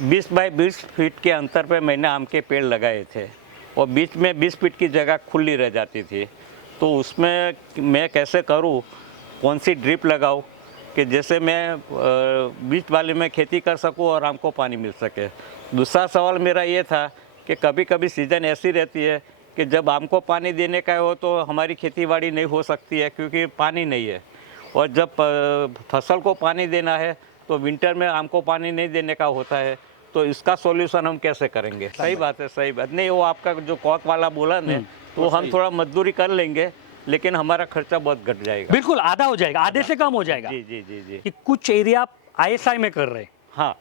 20 by 20 feet के अंतर पे मैंने आम के पेड़ लगाए थे और बीच में 20 फीट की जगह खुली रह जाती थी। तो उसमें मैं कैसे करूं, कौन सी ड्रिप लगाऊं कि जैसे मैं बीच वाले में खेती कर सकूं और आम को पानी मिल सके। दूसरा सवाल मेरा ये था कि कभी कभी सीज़न ऐसी रहती है कि जब आम को पानी देने का हो तो हमारी खेतीबाड़ी नहीं हो सकती है क्योंकि पानी नहीं है, और जब फसल को पानी देना है तो विंटर में आम को पानी नहीं देने का होता है। तो इसका सॉल्यूशन हम कैसे करेंगे? सही बात है, सही बात नहीं। वो आपका जो कॉक वाला बोला ने, तो हम थोड़ा मजदूरी कर लेंगे लेकिन हमारा खर्चा बहुत घट जाएगा। बिल्कुल आधा हो जाएगा, आधे से कम हो जाएगा। जी जी जी जी। कि कुछ एरिया आप आईएसआई में कर रहे हैं, हाँ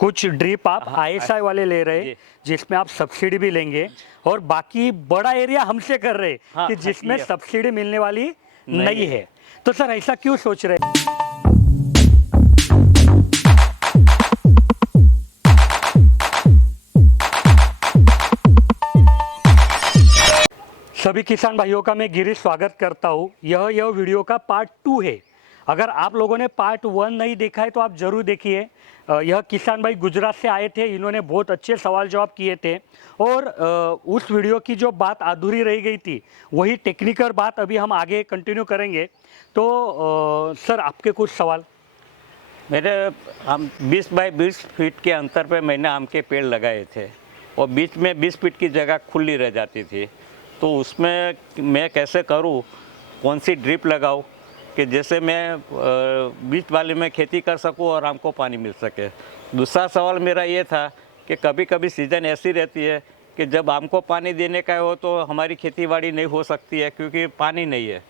कुछ ड्रिप आप आईएसआई वाले ले रहे हैं जिसमें आप सब्सिडी भी लेंगे, और बाकी बड़ा एरिया हमसे कर रहे हैं हाँ, कि जिसमें ये सब्सिडी मिलने वाली नहीं है। तो सर ऐसा क्यों सोच रहे हैं? सभी किसान भाइयों का मैं गिरीश स्वागत करता हूँ। यह वीडियो का पार्ट 2 है। अगर आप लोगों ने पार्ट 1 नहीं देखा है तो आप ज़रूर देखिए। यह किसान भाई गुजरात से आए थे, इन्होंने बहुत अच्छे सवाल जवाब किए थे, और उस वीडियो की जो बात अधूरी रह गई थी वही टेक्निकल बात अभी हम आगे कंटिन्यू करेंगे। तो सर आपके कुछ सवाल। मेरे आम 20 बाई 20 फीट के अंतर पे मैंने आम के पेड़ लगाए थे और बीच में 20 फीट की जगह खुली रह जाती थी। तो उसमें मैं कैसे करूं, कौन सी ड्रिप लगाऊं कि जैसे मैं बीच वाले में खेती कर सकूं और आम को पानी मिल सके। दूसरा सवाल मेरा ये था कि कभी कभी सीज़न ऐसी रहती है कि जब आम को पानी देने का हो तो हमारी खेतीबाड़ी नहीं हो सकती है क्योंकि पानी नहीं है,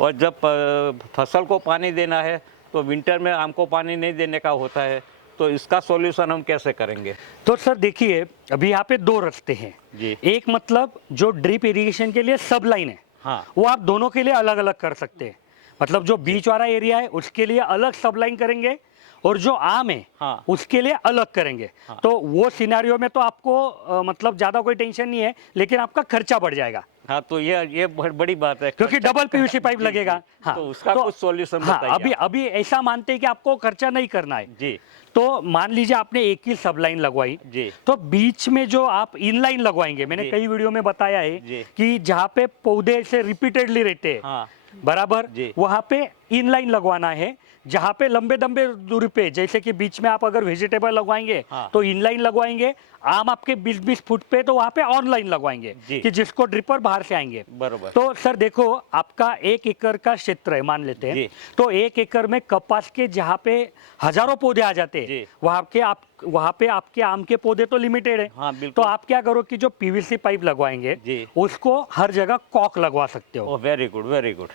और जब फसल को पानी देना है तो विंटर में आम को पानी नहीं देने का होता है। तो इसका सॉल्यूशन हम कैसे करेंगे? तो सर देखिए, अभी यहाँ पे दो रास्ते हैं जी। एक मतलब जो ड्रिप इरिगेशन के लिए सब लाइन है, हाँ वो आप दोनों के लिए अलग अलग कर सकते हैं। मतलब जो बीच वाला एरिया है उसके लिए अलग सब लाइन करेंगे, और जो आम है हाँ उसके लिए अलग करेंगे। हाँ। तो वो सिनेरियो में तो आपको मतलब ज़्यादा कोई टेंशन नहीं है, लेकिन आपका खर्चा बढ़ जाएगा हाँ, तो ये बहुत बड़ी बात है क्योंकि डबल पीवीसी पाइप जी, लगेगा। जी। हाँ, तो उसका कुछ सॉल्यूशन हाँ, बताइए अभी आप। अभी ऐसा मानते हैं कि आपको खर्चा नहीं करना है। जी तो मान लीजिए आपने एक ही सब लाइन लगवाई, जी तो बीच में जो आप इन लाइन लगवाएंगे, मैंने जी। कई वीडियो में बताया है जी। कि जहाँ पे पौधे से रिपीटेडली रहते हैं, हाँ बराबर, जी। वहाँ पे इन लाइन लगवाना है। जहाँ पे लंबे लंबे दूरी पे, जैसे कि बीच में आप अगर वेजिटेबल लगवाएंगे हाँ। तो इन लाइन लगवाएंगे। आम आपके 20-20 फुट पे, तो वहाँ पे ऑनलाइन लगवाएंगे जी। कि जिसको ड्रिपर बाहर से आएंगे। बरोबर। तो सर देखो, आपका 1 एकड़ का क्षेत्र है मान लेते हैं, जी। तो 1 एकड़ में कपास के जहाँ पे हजारों पौधे आ जाते हैं, जी। वहाँ पे आपके आम के पौधे तो लिमिटेड है। हाँ बिल्कुल। तो आप क्या करो कि जो पीवीसी पाइप लगवाएंगे जी। उसको हर जगह कॉक लगवा सकते हो, oh very good very good.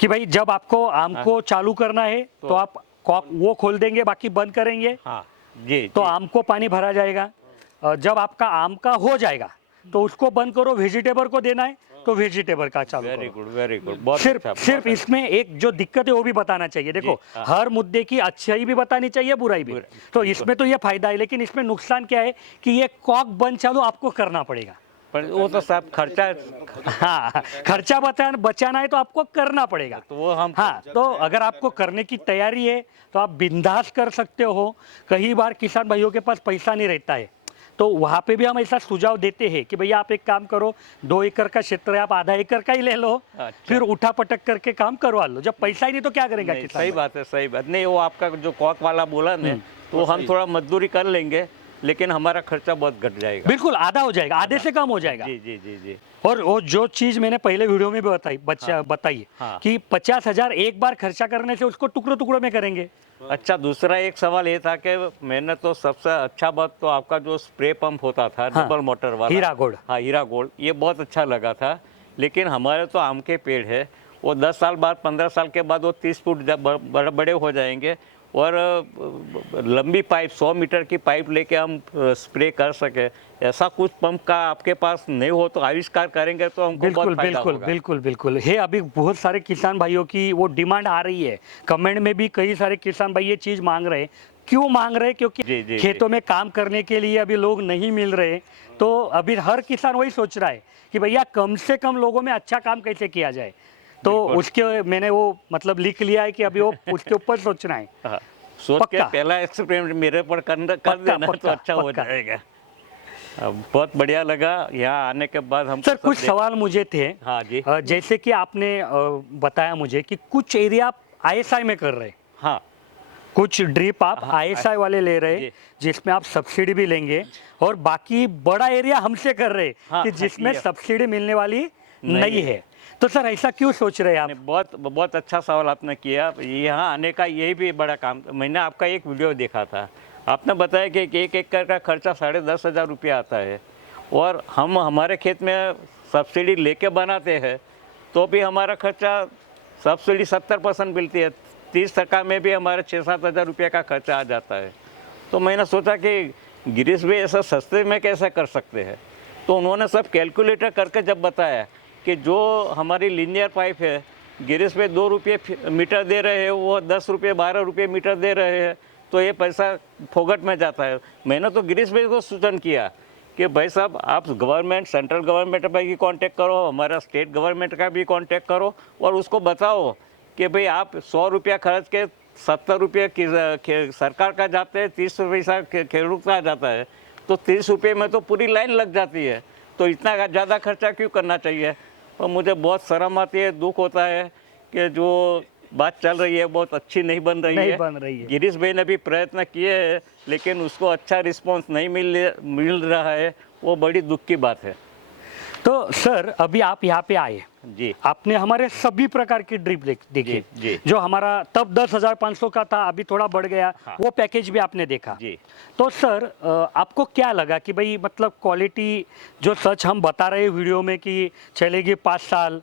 कि भाई जब आपको आम को चालू करना है तो आप कॉक वो खोल देंगे, बाकी बंद करेंगे, हाँ जी तो जी। आम को पानी भरा जाएगा। जब आपका आम का हो जाएगा तो उसको बंद करो, वेजिटेबल को देना है तो वेजिटेबल का चालू वेरी करो। Good very good. बहुत सिर्फ अच्छा, सिर्फ बहुत इसमें एक जो दिक्कत है वो भी बताना चाहिए। देखो, हाँ। हर मुद्दे की अच्छाई भी बतानी चाहिए, बुराई भी। तो इसमें तो ये फायदा है, लेकिन इसमें नुकसान क्या है कि ये कॉक बंद चालू आपको करना पड़ेगा। पर वो तो साहब खर्चा, हाँ, खर्चा बचाना है तो आपको करना पड़ेगा। तो वो हम हाँ, तो अगर आपको करने की तैयारी है तो आप बिंदास कर सकते हो। कई बार किसान भाइयों के पास पैसा नहीं रहता है, तो वहाँ पे भी हम ऐसा सुझाव देते हैं कि भैया आप एक काम करो, 2 एकड़ का क्षेत्र है, आप आधा एकड़ का ही ले लो, अच्छा। फिर उठा पटक करके काम करवा लो। जब पैसा ही नहीं तो क्या करेगा नहीं, किसान सही भाई? बात है, सही बात नहीं। वो आपका जो कॉक वाला बोला ने, तो हम थोड़ा मजदूरी कर लेंगे लेकिन हमारा खर्चा बहुत घट जाएगा। बिल्कुल आधा हो जाएगा, आधे से कम हो जाएगा। जी जी जी जी। और वो जो चीज मैंने पहले वीडियो में भी बताई हाँ। कि 50,000 एक बार खर्चा करने से उसको टुकड़ों टुकड़ों में करेंगे। अच्छा, दूसरा एक सवाल ये था कि मैंने तो सबसे अच्छा बात तो आपका जो स्प्रे पंप होता था, हाँ, डबल मोटर वाला, हीरा गोल्ड। हाँ हीरा गोल्ड, ये बहुत अच्छा लगा था। लेकिन हमारे तो आम के पेड़ है, वो 10 साल बाद 15 साल के बाद वो 30 फुट जब बड़े बड़े हो जाएंगे, और लंबी पाइप 100 मीटर की पाइप लेके हम स्प्रे कर सके। ऐसा कुछ पंप का आपके पास नहीं हो तो आविष्कार करेंगे तो हमको बिल्कुल बहुत फायदा बिल्कुल होगा। बिल्कुल बिल्कुल है। अभी बहुत सारे किसान भाइयों की वो डिमांड आ रही है, कमेंट में भी कई सारे किसान भाई ये चीज मांग रहे हैं। क्यों मांग रहे हैं? क्योंकि जी, जी, खेतों में काम करने के लिए अभी लोग नहीं मिल रहे। तो अभी हर किसान वही सोच रहा है कि भैया कम से कम लोगों में अच्छा काम कैसे किया जाए। तो उसके मैंने वो मतलब लिख लिया है कि अभी वो उसके ऊपर सोचना है। हाँ, सोच के पक्का। पहला एक्सपेरिमेंट मेरे पर कर पक्का, देना तो पक्का, अच्छा हो पक्का। जाएगा। अब बहुत बढ़िया लगा यहाँ आने के बाद हम सर कुछ सवाल मुझे थे। हाँ जी। जैसे कि आपने बताया मुझे कि कुछ एरिया आप आईएसआई में कर रहे हैं, हाँ कुछ ड्रिप आप हाँ, आईएसआई वाले ले रहे हैं जी। जिसमें आप सब्सिडी भी लेंगे, और बाकी बड़ा एरिया हमसे कर रहे हैं हाँ, कि जिसमें ये- सब्सिडी मिलने वाली नहीं नहीं है। तो सर ऐसा क्यों सोच रहे हैं आप? नहीं, बहुत बहुत अच्छा सवाल आपने किया। यहाँ आने का यही भी बड़ा काम। मैंने आपका एक वीडियो देखा था, आपने बताया कि एक एकड़ का खर्चा 10,500 रुपया आता है, और हम हमारे खेत में सब्सिडी लेके बनाते हैं तो भी हमारा खर्चा सब्सिडी 70% मिलती है, 30% में भी हमारे 6-7 हज़ार रुपये का खर्चा आ जाता है। तो मैंने सोचा कि गिरीश भाई ऐसा सस्ते में कैसे कर सकते हैं। तो उन्होंने सब कैलकुलेटर करके जब बताया कि जो हमारी लीनियर पाइप है गिरीश भाई 2 रुपये मीटर दे रहे हैं, वो 10 रुपये 12 रुपये मीटर दे रहे हैं, तो ये पैसा फोकट में जाता है। मैंने तो गिरीश भाई को सूचन किया कि भाई साहब आप गवर्नमेंट, सेंट्रल गवर्नमेंट का भी कांटेक्ट करो, हमारा स्टेट गवर्नमेंट का भी कांटेक्ट करो, और उसको बताओ कि भाई आप 100 रुपया खर्च के 70 रुपये सरकार का जाते हैं, 30 पैसा खेडूत का जाता है, तो 30 रुपये में तो पूरी लाइन लग जाती है। तो इतना ज़्यादा खर्चा क्यों करना चाहिए। और मुझे बहुत शर्म आती है, दुख होता है कि जो बात चल रही है बहुत अच्छी नहीं बन रही है। गिरीश भाई ने भी प्रयत्न किए हैं, लेकिन उसको अच्छा रिस्पांस नहीं मिल रहा है, वो बड़ी दुख की बात है। तो सर अभी आप यहाँ पे आए जी, आपने हमारे सभी प्रकार की ड्रिप देखी, जी। जो हमारा तब 10,500 का था, अभी थोड़ा बढ़ गया। हाँ। वो पैकेज भी आपने देखा जी। तो सर आपको क्या लगा कि भाई मतलब क्वालिटी जो सच हम बता रहे हैं वीडियो में कि चलेगी 5 साल,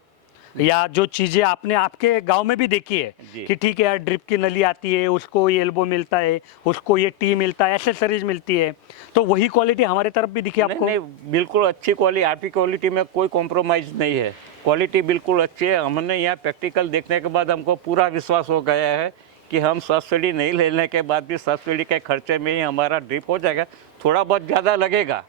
या जो चीज़ें आपने आपके गांव में भी देखी है जी। कि ठीक है यार ड्रिप की नली आती है, उसको ये एल्बो मिलता है, उसको ये टी मिलता है, एसेसरीज मिलती है, तो वही क्वालिटी हमारे तरफ भी दिखी आपको? नहीं, बिल्कुल अच्छी क्वालिटी, आपकी क्वालिटी में कोई कॉम्प्रोमाइज़ नहीं है, क्वालिटी बिल्कुल अच्छी है। हमने यहाँ प्रैक्टिकल देखने के बाद हमको पूरा विश्वास हो गया है कि हम सब्सिडी नहीं लेने के बाद भी सब्सिडी के खर्चे में ही हमारा ड्रिप हो जाएगा। थोड़ा बहुत ज़्यादा लगेगा,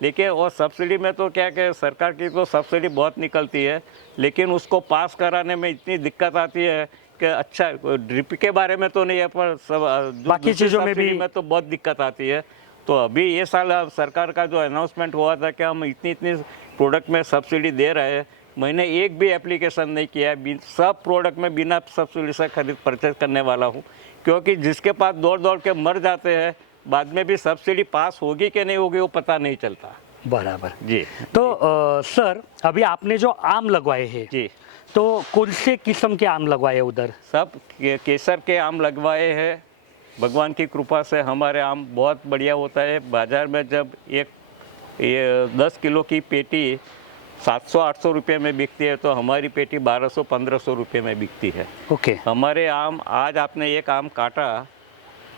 लेकिन और सब्सिडी में तो क्या कि सरकार की तो सब्सिडी बहुत निकलती है, लेकिन उसको पास कराने में इतनी दिक्कत आती है कि अच्छा ड्रिप के बारे में तो नहीं है, पर सब बाकी चीज़ों में भी तो बहुत दिक्कत आती है। तो अभी ये साल सरकार का जो अनाउंसमेंट हुआ था कि हम इतनी प्रोडक्ट में सब्सिडी दे रहे हैं, मैंने एक भी एप्लीकेशन नहीं किया है, सब प्रोडक्ट में बिना सब्सिडी से खरीद परचेज करने वाला हूँ, क्योंकि जिसके पास दौड़ दौड़ के मर जाते हैं, बाद में भी सब्सिडी पास होगी कि नहीं होगी वो पता नहीं चलता। बराबर जी। तो सर अभी आपने जो आम लगवाए हैं जी, तो कौन से किस्म के आम लगवाए उधर? सब केसर के आम लगवाए हैं। भगवान की कृपा से हमारे आम बहुत बढ़िया होता है। बाज़ार में जब ये 10 किलो की पेटी 700-800 रुपये में बिकती है, तो हमारी पेटी 1200-1500 रुपये में बिकती है। ओके। हमारे आम, आज आपने एक आम काटा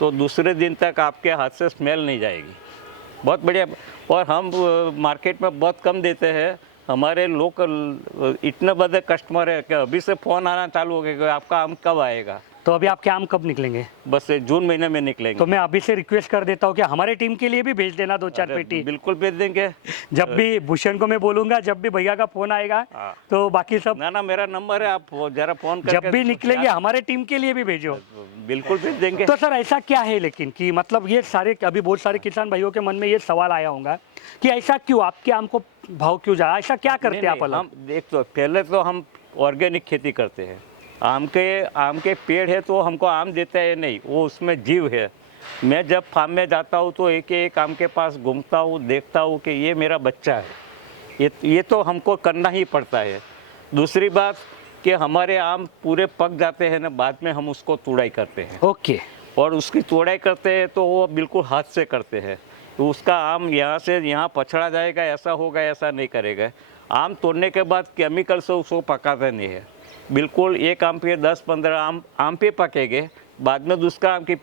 तो दूसरे दिन तक आपके हाथ से स्मेल नहीं जाएगी, बहुत बढ़िया। और हम मार्केट में बहुत कम देते हैं। हमारे लोकल इतने बड़े कस्टमर है कि अभी से फ़ोन आना चालू हो गया कि आपका आम कब आएगा। तो अभी आपके आम कब निकलेंगे? बस जून महीने में निकलेंगे। तो मैं अभी से रिक्वेस्ट कर देता हूँ कि हमारे टीम के लिए भी भेज देना 2-4 पेटी। बिल्कुल भेज देंगे। जब भी भूषण को मैं बोलूंगा, जब भी भैया का फोन आएगा हाँ। तो बाकी सब ना मेरा नंबर है, आप जरा फ़ोन करके जब भी निकलेंगे हमारे टीम के लिए भी भेजो। बिल्कुल भेज देंगे। तो सर ऐसा क्या है लेकिन कि मतलब ये सारे अभी बहुत सारे किसान भाइयों के मन में ये सवाल आया होगा कि ऐसा क्यों आपके आम को भाव क्यों जा, ऐसा क्या करते हैं आप अलग? हम देख, तो पहले तो हम ऑर्गेनिक खेती करते हैं। आम के पेड़ है तो हमको आम देता है नहीं, वो उसमें जीव है। मैं जब फार्म में जाता हूँ तो एक आम के पास घूमता हूँ, देखता हूँ कि ये मेरा बच्चा है, ये तो हमको करना ही पड़ता है। दूसरी बात कि हमारे आम पूरे पक जाते हैं ना, बाद में हम उसको तुड़ाई करते हैं। ओके। और उसकी तुड़ाई करते हैं तो वो बिल्कुल हाथ से करते हैं, तो उसका आम यहाँ से यहाँ पछड़ा जाएगा, ऐसा होगा, ऐसा नहीं करेगा। आम तोड़ने के बाद केमिकल से उसको पकाते नहीं है, बिल्कुल एक आम पे 10-15 आम पे पकेंगे, बाद में दूसरा आम की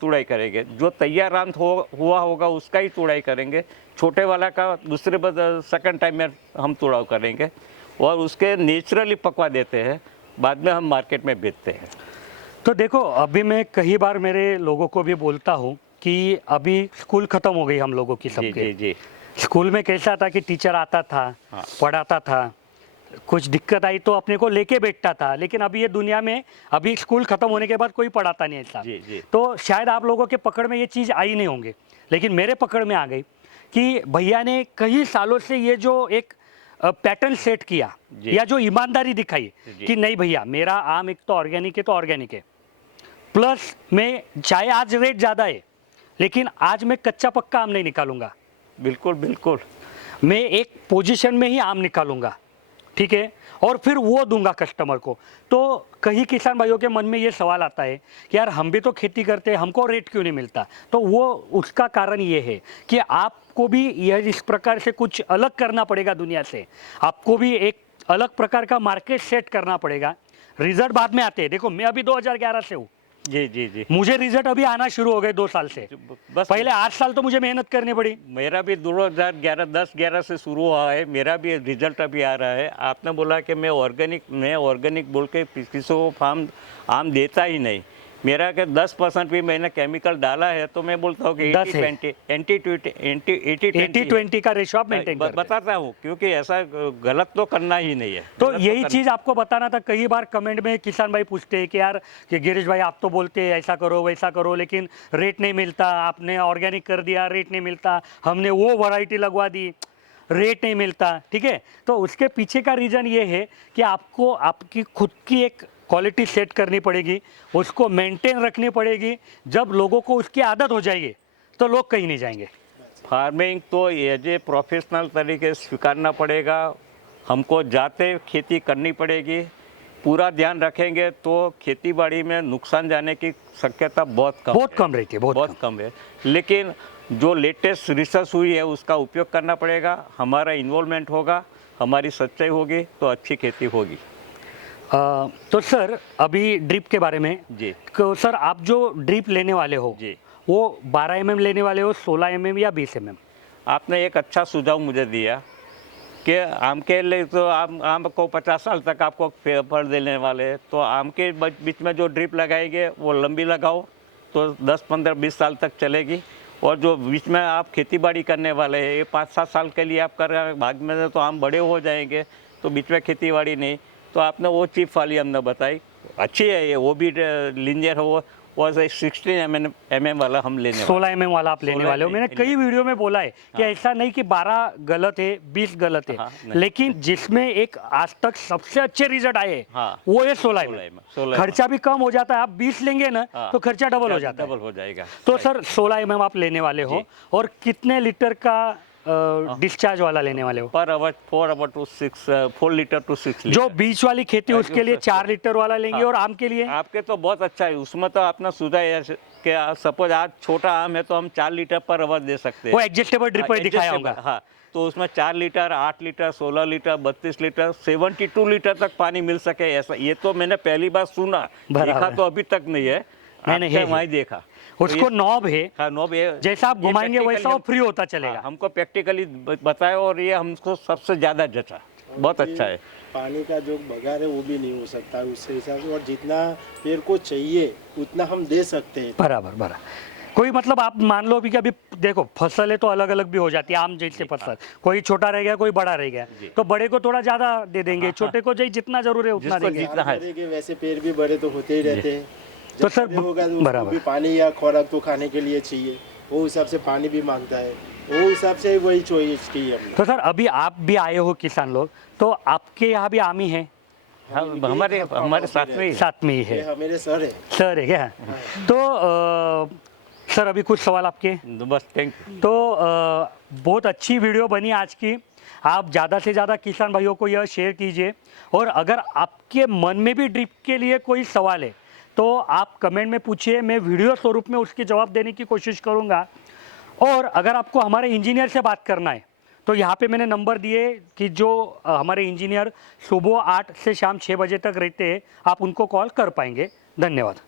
तुड़ाई करेंगे। जो तैयार आम हुआ होगा उसका ही तुड़ाई करेंगे, छोटे वाला का दूसरे सेकंड टाइम में हम तुड़ाव करेंगे, और उसके नेचुरली पकवा देते हैं, बाद में हम मार्केट में बेचते हैं। तो देखो अभी मैं कई बार मेरे लोगों को भी बोलता हूँ कि अभी स्कूल खत्म हो गई हम लोगों की सबके। जी। स्कूल में कैसा था कि टीचर आता था, हाँ। पढ़ाता था, कुछ दिक्कत आई तो अपने को लेके बैठता था, लेकिन अभी ये दुनिया में अभी स्कूल खत्म होने के बाद कोई पढ़ाता नहीं ऐसा। जी जी। तो शायद आप लोगों के पकड़ में ये चीज़ आई नहीं होंगे, लेकिन मेरे पकड़ में आ गई कि भैया ने कई सालों से ये जो एक पैटर्न सेट किया जी। या जो ईमानदारी दिखाई जी। कि नहीं भैया मेरा आम एक तो ऑर्गेनिक है तो ऑर्गेनिक है, प्लस मैं चाहे आज रेट ज़्यादा है लेकिन आज मैं कच्चा पक्का आम नहीं निकालूंगा, बिल्कुल बिल्कुल। मैं एक पोजीशन में ही आम निकालूंगा, ठीक है, और फिर वो दूंगा कस्टमर को। तो कई किसान भाइयों के मन में ये सवाल आता है कि यार हम भी तो खेती करते हैं, हमको रेट क्यों नहीं मिलता। तो वो उसका कारण ये है कि आपको भी यह इस प्रकार से कुछ अलग करना पड़ेगा दुनिया से, आपको भी एक अलग प्रकार का मार्केट सेट करना पड़ेगा। रिजल्ट बाद में आते हैं। देखो मैं अभी 2011 से हूँ, जी जी जी। मुझे रिजल्ट अभी आना शुरू हो गए 2 साल से, बस पहले 8 साल तो मुझे मेहनत करनी पड़ी। मेरा भी 2011 10-11 से शुरू हुआ है, मेरा भी रिजल्ट अभी आ रहा है। आपने बोला कि मैं ऑर्गेनिक बोल के किसी को फार्म आम देता ही नहीं। मेरा कि 10% भी मैंने केमिकल डाला है तो मैं बोलता हूँ कि 10 है। 80-20 का रेशो आप मेंटेन करते हैं। बताता हूँ, क्योंकि ऐसा गलत तो करना ही नहीं है। तो गलत यही करना- चीज आपको बताना था। कई बार कमेंट में किसान भाई पूछते हैं कि यार कि गिरीश भाई आप तो बोलते हैं ऐसा करो वैसा करो, लेकिन रेट नहीं मिलता, आपने ऑर्गेनिक कर दिया रेट नहीं मिलता, हमने वो वैरायटी लगवा दी रेट नहीं मिलता, ठीक है। तो उसके पीछे का रीज़न ये है कि आपको आपकी खुद की एक क्वालिटी सेट करनी पड़ेगी, उसको मेंटेन रखनी पड़ेगी। जब लोगों को उसकी आदत हो जाएगी तो लोग कहीं नहीं जाएंगे। फार्मिंग तो एज ए प्रोफेशनल तरीके से स्वीकारना पड़ेगा, हमको जाते खेती करनी पड़ेगी। पूरा ध्यान रखेंगे तो खेती बाड़ी में नुकसान जाने की शक्यता बहुत कम रहती है, बहुत कम है। लेकिन जो लेटेस्ट रिसर्च हुई है उसका उपयोग करना पड़ेगा, हमारा इन्वॉल्वमेंट होगा, हमारी सच्चाई होगी तो अच्छी खेती होगी। तो सर अभी ड्रिप के बारे में जी तो सर आप जो ड्रिप लेने वाले हो जी। वो 12 mm लेने वाले हो, 16 mm या 20 mm? आपने एक अच्छा सुझाव मुझे दिया कि आम के लिए तो आम को 50 साल तक आपको फल देने वाले हैं, तो आम के बीच में जो ड्रिप लगाएंगे वो लंबी लगाओ तो 10, 15, 20 साल तक चलेगी। और जो बीच में आप खेती बाड़ी करने वाले हैं ये 5-7 साल के लिए आप कर रहे हैं, बाद में तो आम बड़े हो जाएंगे तो बीच में खेती बाड़ी नहीं। तो आपने वो चीप वाली हमने बताई, अच्छी है ये, वो भी लिंजर हो, वो 16 mm वाला हम लेने 16 mm वाला आप लेने वाले हो। मैंने कई वीडियो में बोला है कि ऐसा नहीं कि 12 गलत है 20 गलत है, हाँ, नहीं। लेकिन जिसमें एक आज तक सबसे अच्छे रिजल्ट आए हाँ, वो है 16 16 mm। 16 खर्चा भी कम हो जाता है, आप 20 लेंगे ना हाँ, तो खर्चा डबल हो जाता है। डबल हो जाएगा। तो सर 16 mm आप लेने वाले हो, जी। और कितने लीटर का डिस्चार्ज वाला लेने वाले हो? Per hour 4 litre to 6 litre. जो बीच वाली खेती उसके लिए 4 लीटर वाला लेंगे, और आम के लिए आपके तो बहुत अच्छा है, उसमें तो अपना सुधा है कि सपोज आज छोटा आम है तो हम 4 लीटर पर आवर दे सकते हैं। वो एडजस्टेबल ड्रिप में दिखाया होगा। हाँ, तो उसमें 4 litre, 8 litre, 16 litre, 32 litre, 72 litre तक पानी मिल सके, ऐसा ये तो मैंने पहली बार सुना, देखा तो अभी तक नहीं है। मैंने आपके है। वहीं देखा उसको नॉब है, हाँ, नॉब ये जैसा आप ये घुमाएंगे practically वैसा वो फ्री होता चलेगा। हाँ, हमको प्रैक्टिकली बताया और ये हमको सबसे ज़्यादा जचा, बहुत अच्छा है। पानी का जो बगार है वो भी नहीं हो सकता उससे हिसाब से, और जितना पेड़ को चाहिए उतना हम दे सकते हैं। बराबर बराबर। कोई मतलब आप मान लो अभी कि अभी देखो फसल है तो अलग अलग भी हो जाती है, आम जैसे फसल कोई छोटा रह गया कोई बड़ा रह गया, तो बड़े को थोड़ा ज्यादा दे देंगे, छोटे को जितना जरूर है उतना जिसको देंगे। जितना है। करेंगे वैसे पेड़ भी बड़े तो होते ही रहते हैं। तो जब सर, बड़े होगा तो उसको बराबर। भी पानी या खुराक तो खाने के लिए चाहिए, वो हिसाब से पानी भी मांगता है, वो हिसाब से वही चॉइस की है हमने। तो सर अभी आप भी आए हो किसान लोग, तो आपके यहाँ भी आम ही है? हाँ, हमारे साथ में ही। साथ में ही है, ये मेरे सर है। सर है क्या? तो सर अभी कुछ सवाल आपके? बस थैंक यू। तो बहुत अच्छी वीडियो बनी आज की। आप ज़्यादा से ज़्यादा किसान भाइयों को यह शेयर कीजिए, और अगर आपके मन में भी ड्रिप के लिए कोई सवाल है तो आप कमेंट में पूछिए, मैं वीडियो स्वरूप में उसके जवाब देने की कोशिश करूँगा। और अगर आपको हमारे इंजीनियर से बात करना है तो यहाँ पे मैंने नंबर दिए कि जो हमारे इंजीनियर सुबह 8 से शाम 6 बजे तक रहते हैं, आप उनको कॉल कर पाएंगे। धन्यवाद।